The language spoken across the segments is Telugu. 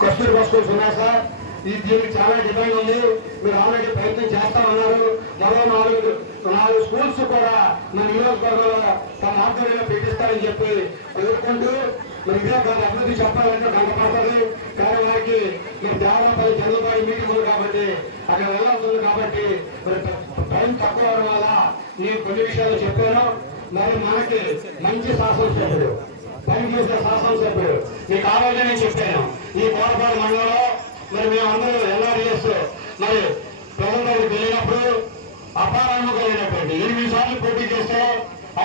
కస్తూరి బస్కూల్స్ ఉన్నాయి ఈ దీనికి చాలా డిమాండ్ ఉంది. మీరు ఆల్రెడీ ప్రయత్నం చేస్తామన్నారు. మరో నాలుగు నాలుగు స్కూల్స్ కూడా మన నియోజకవర్గంలో తమ ఆధ్వర్యంలో పెట్టిస్తారని చెప్పి కోరుకుంటూ మరి ఇదే కాదు అభివృద్ధి చెప్పాలంటే గంటపడుతుంది కానీ వారికి మీరు దేవాలపల్లి జరుగుబాయి మీటింగ్ ఉంది కాబట్టి అక్కడ వెళ్ళాల్సి ఉంది కాబట్టి మరి టైం తక్కువ అవడం వల్ల నేను కొన్ని విషయాలు చెప్పాను. మరి మనకి మంచి శాసనసభ్యుడు పనిచేసే శాసనసభ్యుడు మీకు ఆ నేను చెప్పాను. ఈ కోరపాడు మండలంలో మరి మేమందరూ ఎల్ఆర్ఎస్ మరి ప్రజలకు వెళ్ళినప్పుడు అపారంగా కలిగినటువంటి ఎనిమిది సార్లు పోటీ చేస్తే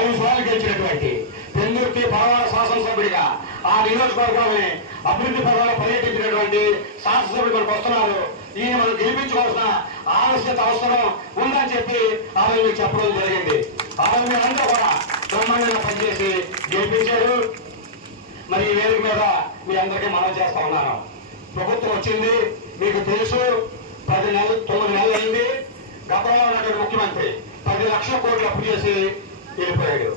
ఐదు సార్లు గెలిచినటువంటి పెందుర్తి పరవాడ శాసనసభ్యుడిగా ఆ నియోజకవర్గాన్ని అభివృద్ధి పరంగా పర్యటించినటువంటి శాసనసభ్యుడు మనకు వస్తున్నారు. ఈయన మనం గెలిపించుకోవాల్సిన ఆవశ్యత అవసరం ఉందని చెప్పి ఆమె మీకు చెప్పడం జరిగింది. ఆమె రోజు మీరంతా కూడా బ్రహ్మాండంగా పనిచేసి గెలిపించారు. మరి ఈ వేదిక మీద మీ అందరికీ మనం చేస్తా ఉన్నాను. ప్రభుత్వం వచ్చింది మీకు తెలుసు పది నెలలు తొమ్మిది నెలలు అయింది. గతంలో ఉన్నటువంటి ముఖ్యమంత్రి పది లక్షల కోట్లు అప్పు చేసి వెళ్ళిపోయాడు.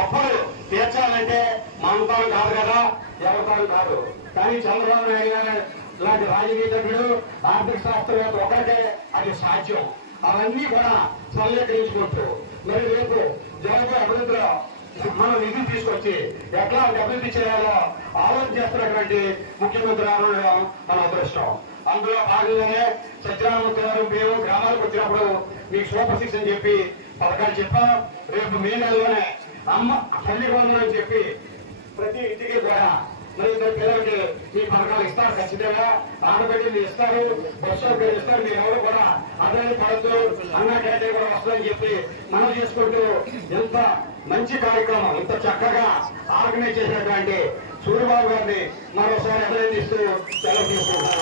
అప్పుడు తీర్చాలంటే మనతరం కాదు కదా ఎవరితరం కాదు. కానీ చంద్రబాబు నాయుడు గారు ఇలాంటి రాజకీయజ్ఞుడు ఆర్థిక శాస్త్రవేత్త ఒకరికే అది సాధ్యం. అవన్నీ కూడా సరళీకరించుకుంటూ మరి రేపు మనం నిధులు తీసుకొచ్చి ఎట్లా అభివృద్ధి చేయాలో ఆలోచన చేస్తున్నటువంటి ముఖ్యమంత్రి రావడం మన అదృష్టం. అందులో భాగంగానే సత్యనారాయణ గారు మేము గ్రామాలకు వచ్చినప్పుడు మీకు సూపర్ సిక్స్ అని చెప్పి పథకాలు చెప్పాం. రేపు మే నెలలోనే అమ్మ తల్లి వందనం అని చెప్పి ప్రతి ఇంటికి కూడా మరి ఇద్దరు పిల్లలకి మీ పథకాలు ఇస్తారు ఖచ్చితంగా. ఆడబిడ్డలు ఇస్తారు బస్సు సౌకర్యం ఇస్తారు మీరు ఎవరు కూడా అదే పడద్దు అన్న క్యాంటీన్ కూడా వస్తుందని చెప్పి మనం చేసుకుంటూ ఎంత మంచి కార్యక్రమం ఇంత చక్కగా ఆర్గనైజ్ చేసినటువంటి సూర్యబాబు గారిని మరోసారి అభినందిస్తూ సెలవు తీసుకుంటాను